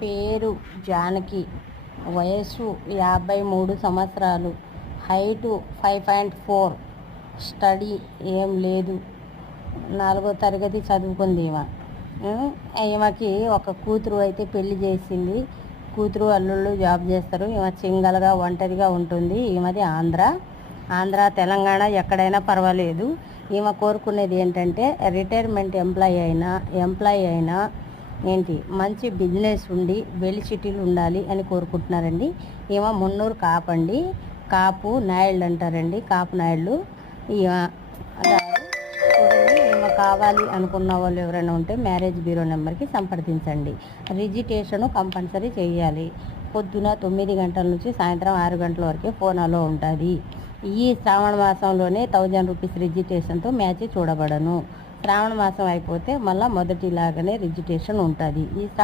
పేరు జానకి, వయస్సు 53 సంవత్సరాలు, హైటు 5.4, స్టడీ ఏం లేదు, 4వ తరగతి చదువుకుంది ఈమె. ఈమెకి ఒక కూతురు అయితే పెళ్లి చేసింది. కూతురు అల్లుళ్ళు జాబ్ చేస్తారు. ఈమె సింగల్గా ఒంటరిగా ఉంటుంది. ఈమెది ఆంధ్ర తెలంగాణ ఎక్కడైనా పర్వాలేదు. ఈమె కోరుకునేది ఏంటంటే రిటైర్మెంట్ ఎంప్లాయీ అయినా ఏంటి మంచి బిజినెస్ ఉండి సిటీలు ఉండాలి అని కోరుకుంటున్నారండి. ఈమె మున్నూరు కాపండి, కాపు నాయుళ్ళు అంటారండి, కాపు నాయుళ్ళు. ఈమె ఈమె కావాలి అనుకున్న వాళ్ళు ఎవరైనా ఉంటే మ్యారేజ్ బ్యూరో నెంబర్కి సంప్రదించండి. రిజిస్ట్రేషను కంపల్సరీ చేయాలి. పొద్దున 9 గంటల నుంచి సాయంత్రం 6 గంటల వరకే ఫోన్ అలో ఉంటుంది. ఈ శ్రావణ మాసంలోనే 1000 రూపీస్ రిజిస్ట్రేషన్తో మ్యాచ్ చూడబడను. శ్రావణ మాసం అయిపోతే మళ్ళీ మొదటిలాగానే రిజిస్ట్రేషన్ ఉంటుంది.